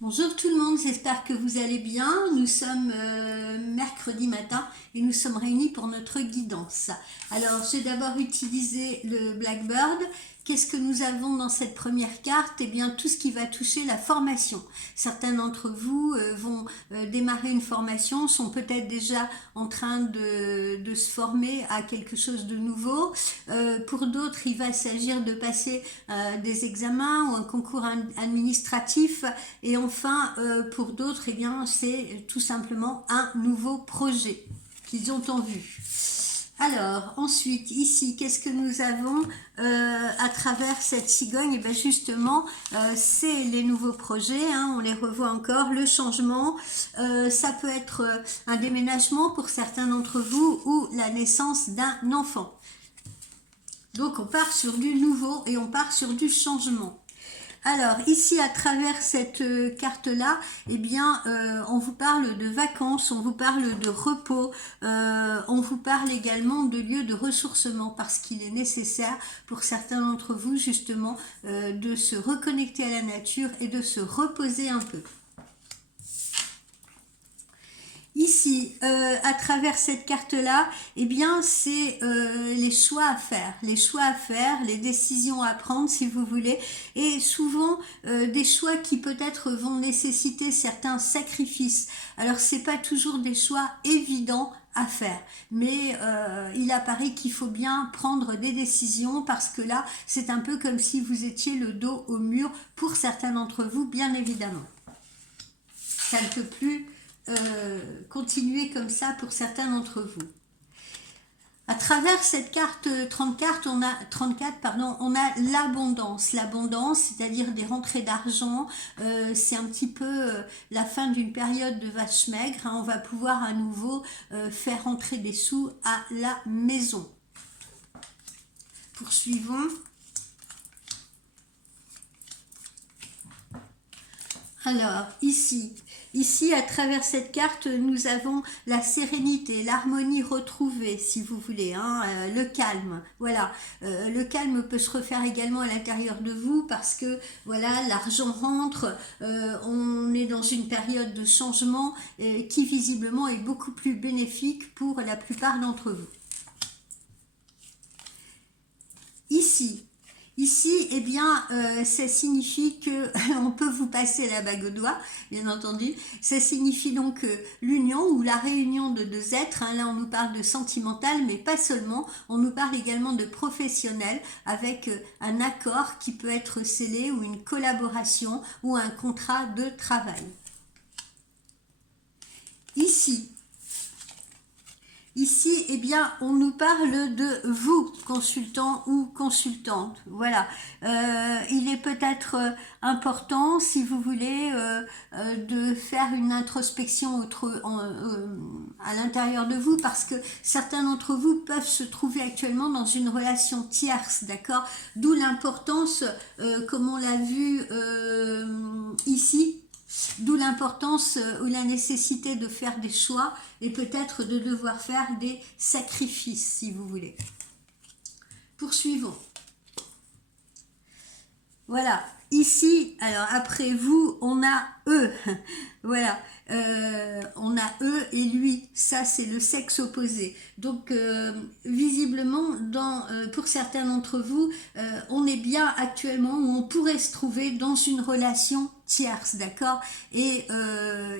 Bonjour tout le monde, j'espère que vous allez bien. Nous sommes mercredi matin et nous sommes réunis pour notre guidance. Alors, j'ai d'abord utilisé le Blackbird. Qu'est-ce que nous avons dans cette première carte? Eh bien, tout ce qui va toucher la formation. Certains d'entre vous vont démarrer une formation, sont peut-être déjà en train de se former à quelque chose de nouveau. Pour d'autres, il va s'agir de passer des examens ou un concours administratif. Et enfin, pour d'autres, eh bien, c'est tout simplement un nouveau projet qu'ils ont en vue. Alors, ensuite, ici, qu'est-ce que nous avons à travers cette cigogne? Et bien justement, c'est les nouveaux projets, hein, on les revoit encore, le changement, ça peut être un déménagement pour certains d'entre vous ou la naissance d'un enfant. Donc, on part sur du nouveau et on part sur du changement. Alors, ici, à travers cette carte-là, eh bien, on vous parle de vacances, on vous parle de repos, on vous parle également de lieux de ressourcement, parce qu'il est nécessaire pour certains d'entre vous, justement, de se reconnecter à la nature et de se reposer un peu. Ici, à travers cette carte-là, eh bien, c'est les choix à faire, les décisions à prendre, si vous voulez, et souvent des choix qui peut-être vont nécessiter certains sacrifices. Alors, c'est pas toujours des choix évidents à faire, mais il apparaît qu'il faut bien prendre des décisions parce que là, c'est un peu comme si vous étiez le dos au mur pour certains d'entre vous, bien évidemment. Ça ne peut plus continuer comme ça pour certains d'entre vous. À travers cette carte 34, on a l'abondance. L'abondance, c'est-à-dire des rentrées d'argent, c'est un petit peu la fin d'une période de vache maigre. Hein, on va pouvoir à nouveau faire rentrer des sous à la maison. Poursuivons. Alors, ici, à travers cette carte, nous avons la sérénité, l'harmonie retrouvée, si vous voulez, hein, le calme. Voilà, le calme peut se refaire également à l'intérieur de vous parce que, voilà, l'argent rentre, on est dans une période de changement qui, visiblement, est beaucoup plus bénéfique pour la plupart d'entre vous. Ici, eh bien, ça signifie que on peut vous passer la bague au doigt, bien entendu. Ça signifie donc l'union ou la réunion de deux êtres. Hein. Là, on nous parle de sentimental, mais pas seulement. On nous parle également de professionnel, avec un accord qui peut être scellé ou une collaboration ou un contrat de travail. Ici, eh bien, on nous parle de vous, consultant ou consultante. Voilà. Il est peut-être important, si vous voulez, de faire une introspection à l'intérieur de vous, parce que certains d'entre vous peuvent se trouver actuellement dans une relation tierce, d'accord? D'où l'importance, comme on l'a vu ici, d'où l'importance ou la nécessité de faire des choix et peut-être de devoir faire des sacrifices, si vous voulez. Poursuivons. Voilà. Ici, alors après vous, on a eux. Voilà. On a eux et lui. Ça, c'est le sexe opposé. Donc, visiblement, pour certains d'entre vous, on est bien actuellement où on pourrait se trouver dans une relation tierce, d'accord? Et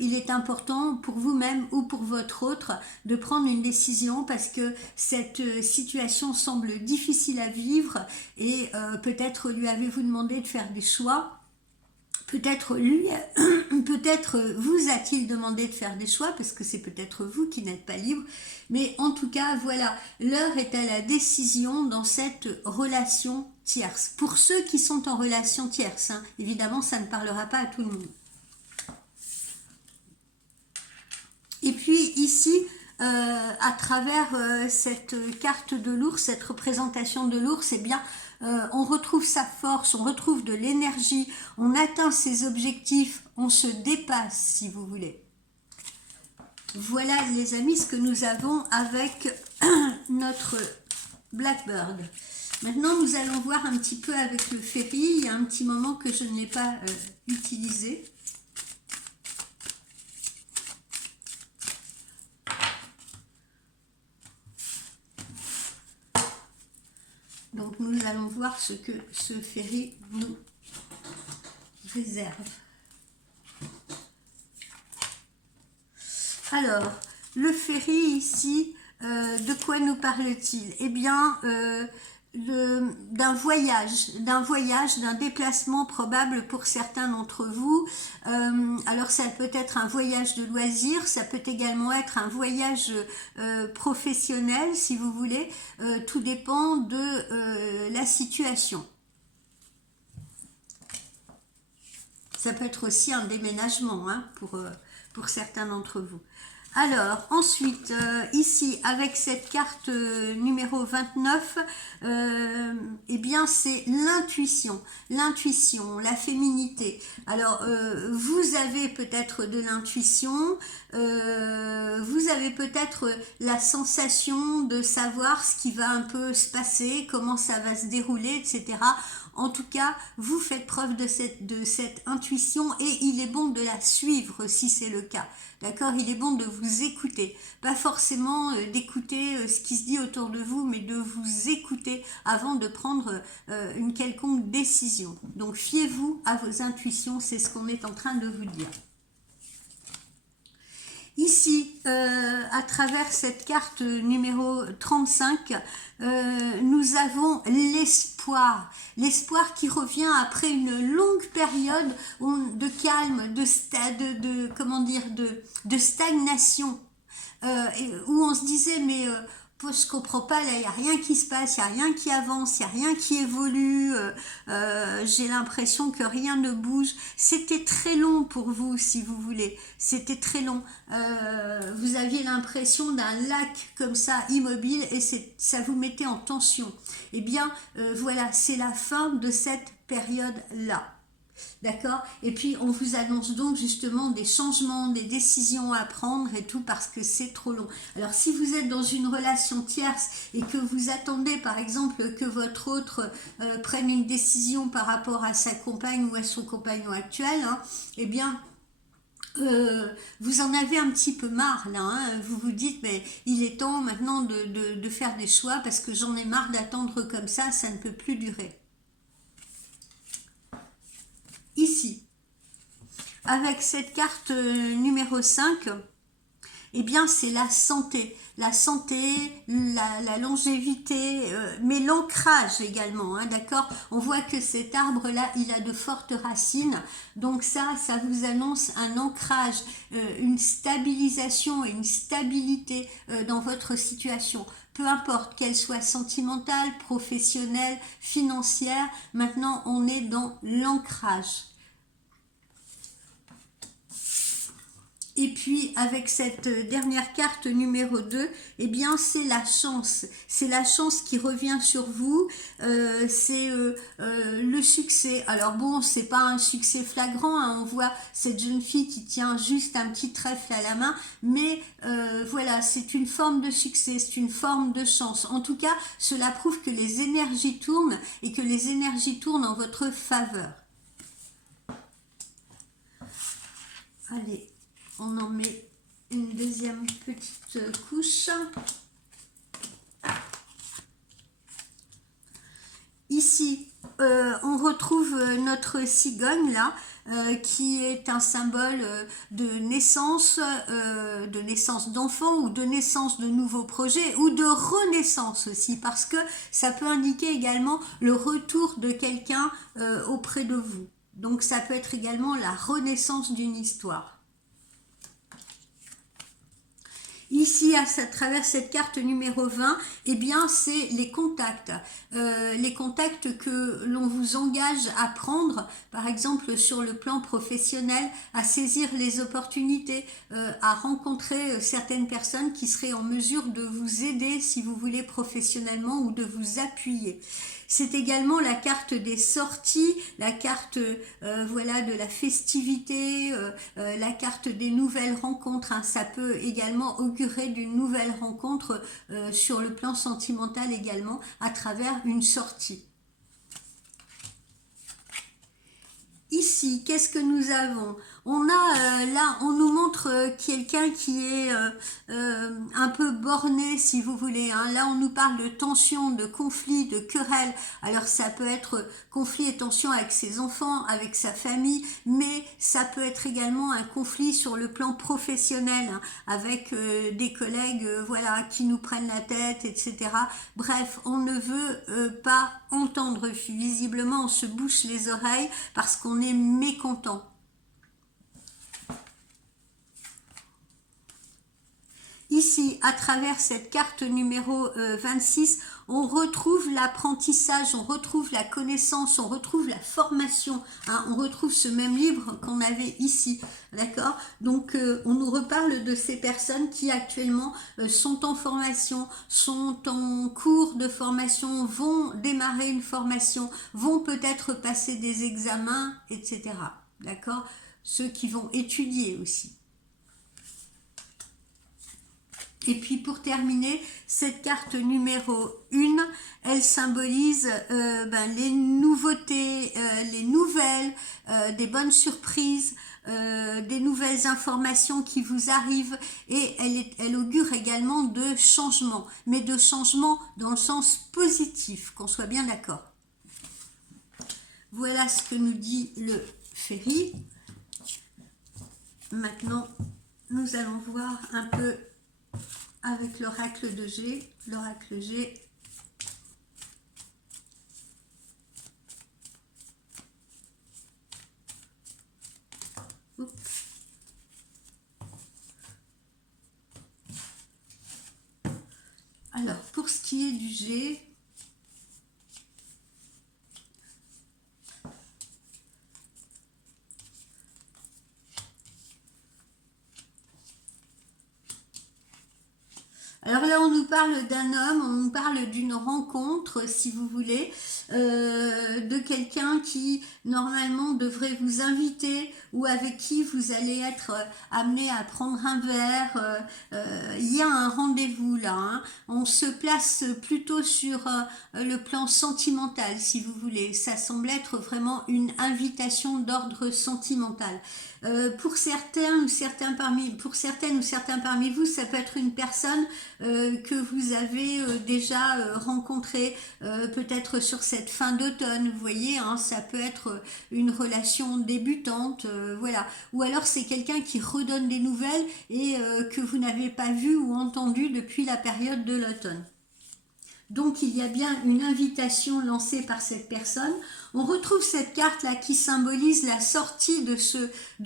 il est important pour vous-même ou pour votre autre de prendre une décision parce que cette situation semble difficile à vivre et peut-être lui avez-vous demandé de faire des choix. Peut-être vous a-t-il demandé de faire des choix parce que c'est peut-être vous qui n'êtes pas libre. Mais en tout cas, voilà, l'heure est à la décision dans cette relation tierce. Pour ceux qui sont en relation tierce, hein, évidemment, ça ne parlera pas à tout le monde. Et puis ici, à travers cette carte de l'ours, cette représentation de l'ours, eh bien, on retrouve sa force, on retrouve de l'énergie, on atteint ses objectifs, on se dépasse, si vous voulez. Voilà, les amis, ce que nous avons avec notre Blackbird. Maintenant, nous allons voir un petit peu avec le ferry. Il y a un petit moment que je ne l'ai pas utilisé. Donc nous allons voir ce que ce ferry nous réserve. Alors, le ferry ici, de quoi nous parle-t-il? Eh bien, d'un voyage, d'un déplacement probable pour certains d'entre vous. Alors ça peut être un voyage de loisirs, ça peut également être un voyage professionnel si vous voulez, tout dépend de la situation. Ça peut être aussi un déménagement hein, pour certains d'entre vous. Alors, ensuite, ici, avec cette carte numéro 29, eh bien, c'est l'intuition, la féminité. Alors, vous avez peut-être de l'intuition, vous avez peut-être la sensation de savoir ce qui va un peu se passer, comment ça va se dérouler, etc. En tout cas, vous faites preuve de cette intuition et il est bon de la suivre si c'est le cas. D'accord? Il est bon de vous écouter. Pas forcément d'écouter ce qui se dit autour de vous, mais de vous écouter avant de prendre une quelconque décision. Donc, fiez-vous à vos intuitions, c'est ce qu'on est en train de vous dire. Ici, à travers cette carte numéro 35, nous avons l'espoir. L'espoir qui revient après une longue période de calme, de stagnation, où on se disait mais je comprends pas, là il n'y a rien qui se passe, il n'y a rien qui avance, il n'y a rien qui évolue, j'ai l'impression que rien ne bouge. C'était très long pour vous si vous voulez, c'était très long. Vous aviez l'impression d'un lac comme ça immobile et ça vous mettait en tension. Eh bien voilà, c'est la fin de cette période-là. D'accord? Et puis on vous annonce donc justement des changements, des décisions à prendre et tout parce que c'est trop long. Alors si vous êtes dans une relation tierce et que vous attendez par exemple que votre autre prenne une décision par rapport à sa compagne ou à son compagnon actuel, hein, eh bien vous en avez un petit peu marre là, hein. Vous vous dites mais il est temps maintenant de faire des choix parce que j'en ai marre d'attendre comme ça ne peut plus durer. Ici, avec cette carte numéro 5, eh bien c'est la santé, la longévité, mais l'ancrage également, hein, d'accord? On voit que cet arbre-là, il a de fortes racines, donc ça vous annonce un ancrage, une stabilisation et une stabilité dans votre situation. Peu importe qu'elle soit sentimentale, professionnelle, financière, maintenant on est dans l'ancrage. Et puis avec cette dernière carte numéro 2, eh bien c'est la chance qui revient sur vous, c'est le succès. Alors bon, c'est pas un succès flagrant, hein, on voit cette jeune fille qui tient juste un petit trèfle à la main, mais voilà, c'est une forme de succès, c'est une forme de chance. En tout cas, cela prouve que les énergies tournent et que les énergies tournent en votre faveur. Allez. On en met une deuxième petite couche. Ici, on retrouve notre cigogne là, qui est un symbole de naissance d'enfants ou de naissance de nouveaux projets ou de renaissance aussi, parce que ça peut indiquer également le retour de quelqu'un auprès de vous. Donc ça peut être également la renaissance d'une histoire. Ici, à travers cette carte numéro 20, eh bien, c'est les contacts que l'on vous engage à prendre, par exemple sur le plan professionnel, à saisir les opportunités, à rencontrer certaines personnes qui seraient en mesure de vous aider, si vous voulez, professionnellement ou de vous appuyer. C'est également la carte des sorties, la carte voilà, de la festivité, la carte des nouvelles rencontres, hein. Ça peut également augurer d'une nouvelle rencontre sur le plan sentimental également à travers une sortie. Ici, qu'est-ce que nous avons? On a là, on nous montre quelqu'un qui est un peu borné, si vous voulez, hein. Là, on nous parle de tension, de conflit, de querelle. Alors, ça peut être conflit et tension avec ses enfants, avec sa famille, mais ça peut être également un conflit sur le plan professionnel, hein, avec des collègues, voilà, qui nous prennent la tête, etc. Bref, on ne veut pas entendre. Visiblement, on se bouche les oreilles parce qu'on est mécontent. Ici, à travers cette carte numéro 26, on retrouve l'apprentissage, on retrouve la connaissance, on retrouve la formation, hein, on retrouve ce même livre qu'on avait ici, d'accord? Donc, on nous reparle de ces personnes qui actuellement sont en formation, sont en cours de formation, vont démarrer une formation, vont peut-être passer des examens, etc. D'accord? Ceux qui vont étudier aussi. Et puis pour terminer, cette carte numéro 1, elle symbolise les nouveautés, les nouvelles, des bonnes surprises, des nouvelles informations qui vous arrivent, et elle augure également de changements, mais de changements dans le sens positif, qu'on soit bien d'accord. Voilà ce que nous dit le Ferry. Maintenant, nous allons voir un peu avec l'oracle de G, l'oracle G. Oups. Alors, pour ce qui est du G, alors là, on nous parle d'un homme, on nous parle d'une rencontre, si vous voulez, de quelqu'un qui, normalement, devrait vous inviter ou avec qui vous allez être amené à prendre un verre. Il y a un rendez-vous là, hein. On se place plutôt sur le plan sentimental, si vous voulez. Ça semble être vraiment une invitation d'ordre sentimental. Pour certaines ou certains parmi vous, ça peut être une personne que vous avez déjà rencontrée, peut-être sur cette fin d'automne, vous voyez, hein, ça peut être une relation débutante, voilà. Ou alors c'est quelqu'un qui redonne des nouvelles et que vous n'avez pas vu ou entendu depuis la période de l'automne. Donc il y a bien une invitation lancée par cette personne. On retrouve cette carte là qui symbolise la sortie de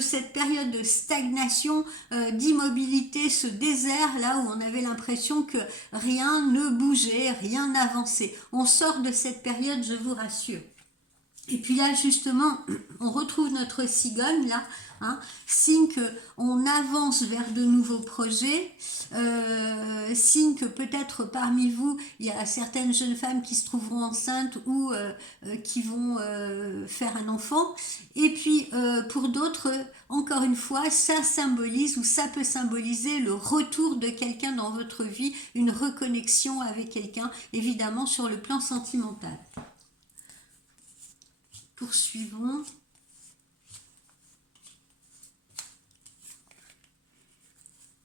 cette période de stagnation, d'immobilité, ce désert là où on avait l'impression que rien ne bougeait, rien n'avançait. On sort de cette période, je vous rassure. Et puis là, justement, on retrouve notre cigogne, là, hein, signe qu'on avance vers de nouveaux projets, signe que peut-être parmi vous, il y a certaines jeunes femmes qui se trouveront enceintes ou qui vont faire un enfant. Et puis, pour d'autres, encore une fois, ça symbolise ou ça peut symboliser le retour de quelqu'un dans votre vie, une reconnexion avec quelqu'un, évidemment sur le plan sentimental. Poursuivons.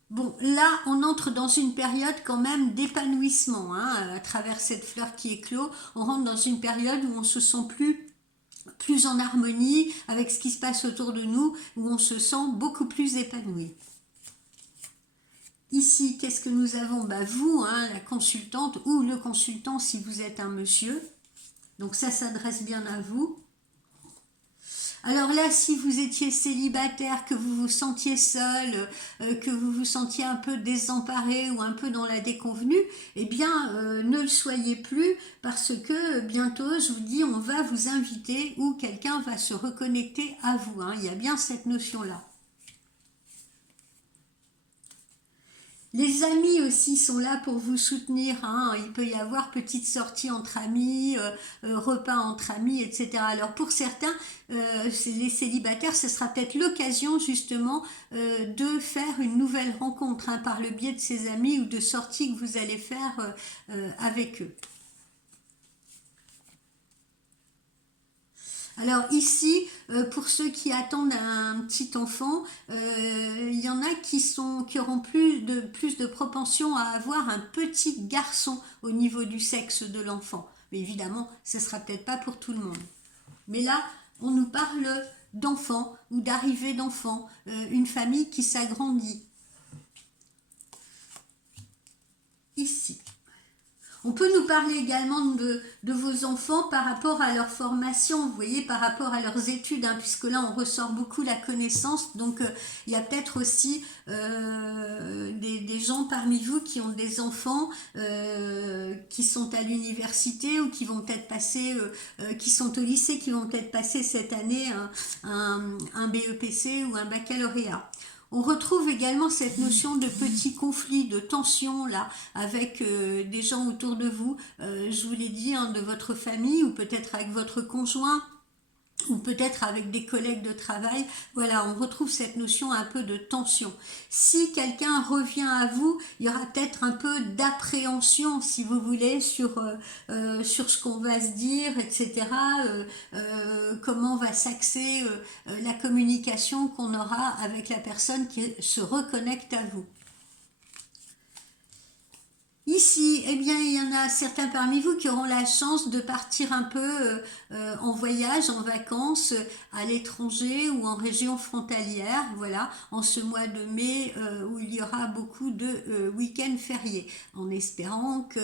Bon, là, on entre dans une période quand même d'épanouissement, hein, à travers cette fleur qui éclot. On rentre dans une période où on se sent plus en harmonie avec ce qui se passe autour de nous, où on se sent beaucoup plus épanoui. Ici, qu'est-ce que nous avons? Bah, vous, hein, la consultante ou le consultant si vous êtes un monsieur. Donc ça s'adresse bien à vous. Alors là, si vous étiez célibataire, que vous vous sentiez seul, que vous vous sentiez un peu désemparé ou un peu dans la déconvenue, eh bien, ne le soyez plus parce que bientôt, je vous dis, on va vous inviter ou quelqu'un va se reconnecter à vous, hein. Il y a bien cette notion-là. Les amis aussi sont là pour vous soutenir, hein. Il peut y avoir petites sorties entre amis, repas entre amis, etc. Alors pour certains, les célibataires, ce sera peut-être l'occasion justement de faire une nouvelle rencontre, hein, par le biais de ces amis ou de sorties que vous allez faire avec eux. Alors ici, pour ceux qui attendent un petit enfant, il y en a qui auront plus de propension à avoir un petit garçon au niveau du sexe de l'enfant. Mais évidemment, ce ne sera peut-être pas pour tout le monde. Mais là, on nous parle d'enfants ou d'arrivée d'enfants, une famille qui s'agrandit. Ici. On peut nous parler également de vos enfants par rapport à leur formation, vous voyez, par rapport à leurs études, hein, puisque là on ressort beaucoup la connaissance, donc il y a peut-être aussi des gens parmi vous qui ont des enfants qui sont à l'université ou qui vont peut-être passer, qui sont au lycée, qui vont peut-être passer cette année un BEPC ou un baccalauréat. On retrouve également cette notion de petit conflit, de tension là, avec des gens autour de vous, je vous l'ai dit, hein, de votre famille ou peut-être avec votre conjoint ou peut-être avec des collègues de travail. Voilà, on retrouve cette notion un peu de tension. Si quelqu'un revient à vous, il y aura peut-être un peu d'appréhension, si vous voulez, sur ce qu'on va se dire, etc. Comment va s'axer la communication qu'on aura avec la personne qui se reconnecte à vous. Ici, eh bien, il y en a certains parmi vous qui auront la chance de partir un peu en voyage, en vacances, à l'étranger ou en région frontalière, voilà, en ce mois de mai où il y aura beaucoup de week-ends fériés, en espérant que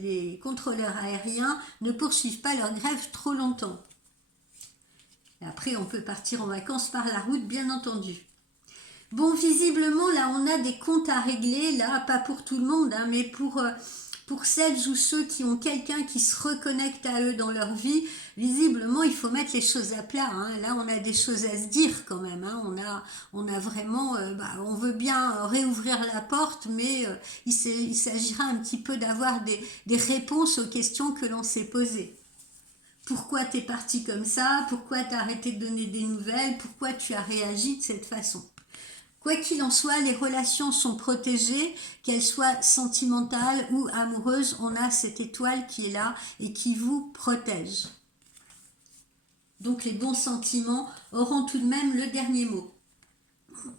les contrôleurs aériens ne poursuivent pas leur grève trop longtemps. Et après, on peut partir en vacances par la route, bien entendu. Bon, visiblement, là, on a des comptes à régler, là, pas pour tout le monde, hein, mais pour celles ou ceux qui ont quelqu'un qui se reconnecte à eux dans leur vie, visiblement, il faut mettre les choses à plat, hein. Là, on a des choses à se dire quand même, hein. On a vraiment, on veut bien réouvrir la porte, mais il s'agira un petit peu d'avoir des réponses aux questions que l'on s'est posées. Pourquoi t'es parti comme ça? Pourquoi t'as arrêté de donner des nouvelles? Pourquoi tu as réagi de cette façon? Quoi qu'il en soit, les relations sont protégées, qu'elles soient sentimentales ou amoureuses, on a cette étoile qui est là et qui vous protège. Donc les bons sentiments auront tout de même le dernier mot.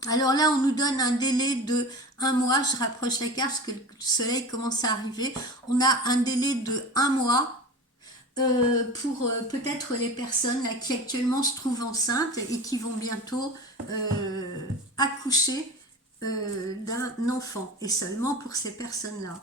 Alors là, on nous donne un délai de 1 mois, je rapproche la carte parce que le soleil commence à arriver. On a un délai de 1 mois pour peut-être les personnes là, qui actuellement se trouvent enceintes et qui vont bientôt accoucher d'un enfant, et seulement pour ces personnes-là.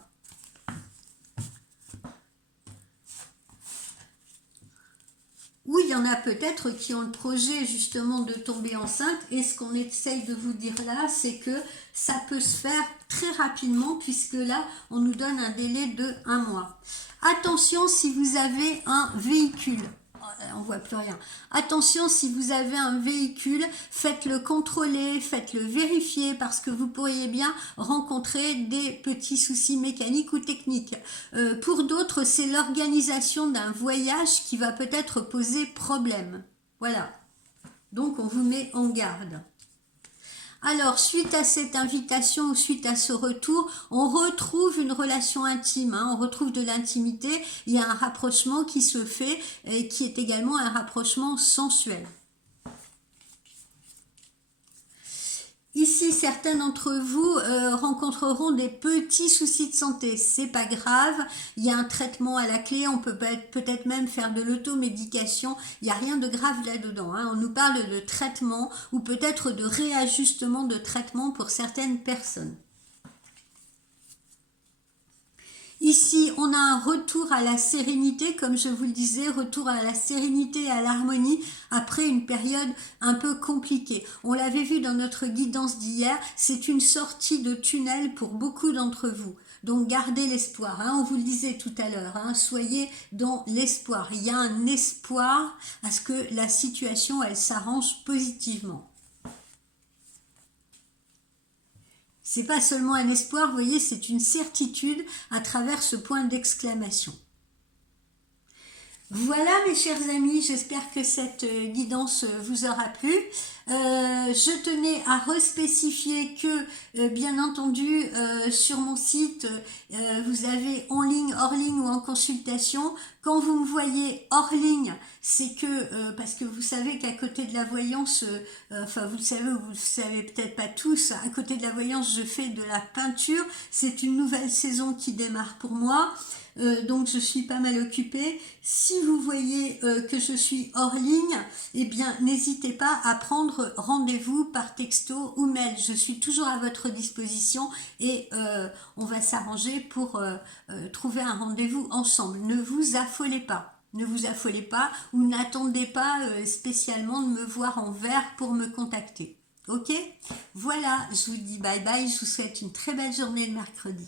Ou il y en a peut-être qui ont le projet justement de tomber enceinte, et ce qu'on essaye de vous dire là, c'est que ça peut se faire très rapidement, puisque là, on nous donne un délai de 1 mois. Attention si vous avez un véhicule. On voit plus rien. Attention, si vous avez un véhicule, faites-le contrôler, faites-le vérifier parce que vous pourriez bien rencontrer des petits soucis mécaniques ou techniques. Pour d'autres, c'est l'organisation d'un voyage qui va peut-être poser problème. Voilà. Donc, on vous met en garde. Alors, suite à cette invitation ou suite à ce retour, on retrouve une relation intime, hein, on retrouve de l'intimité, il y a un rapprochement qui se fait et qui est également un rapprochement sensuel. Ici, certains d'entre vous rencontreront des petits soucis de santé. C'est pas grave, il y a un traitement à la clé, on peut peut-être même faire de l'automédication. Il n'y a rien de grave là-dedans, hein. On nous parle de traitement ou peut-être de réajustement de traitement pour certaines personnes. Ici, on a un retour à la sérénité, comme je vous le disais, retour à la sérénité et à l'harmonie après une période un peu compliquée. On l'avait vu dans notre guidance d'hier, c'est une sortie de tunnel pour beaucoup d'entre vous. Donc gardez l'espoir, hein, on vous le disait tout à l'heure, hein, soyez dans l'espoir. Il y a un espoir à ce que la situation, elle s'arrange positivement. C'est pas seulement un espoir, vous voyez, c'est une certitude à travers ce point d'exclamation. Voilà mes chers amis, j'espère que cette guidance vous aura plu. Je tenais à respécifier que, bien entendu, sur mon site, vous avez en ligne, hors ligne ou en consultation. Quand vous me voyez hors ligne, c'est que, parce que vous savez qu'à côté de la voyance, enfin vous le savez ou vous le savez peut-être pas tous, à côté de la voyance, je fais de la peinture. C'est une nouvelle saison qui démarre pour moi. Donc je suis pas mal occupée. Si vous voyez que je suis hors ligne, eh bien n'hésitez pas à prendre rendez-vous par texto ou mail. Je suis toujours à votre disposition et on va s'arranger pour trouver un rendez-vous ensemble. Ne vous affolez pas. Ne vous affolez pas ou n'attendez pas spécialement de me voir en vert pour me contacter. Ok? Voilà, je vous dis bye bye. Je vous souhaite une très belle journée le mercredi.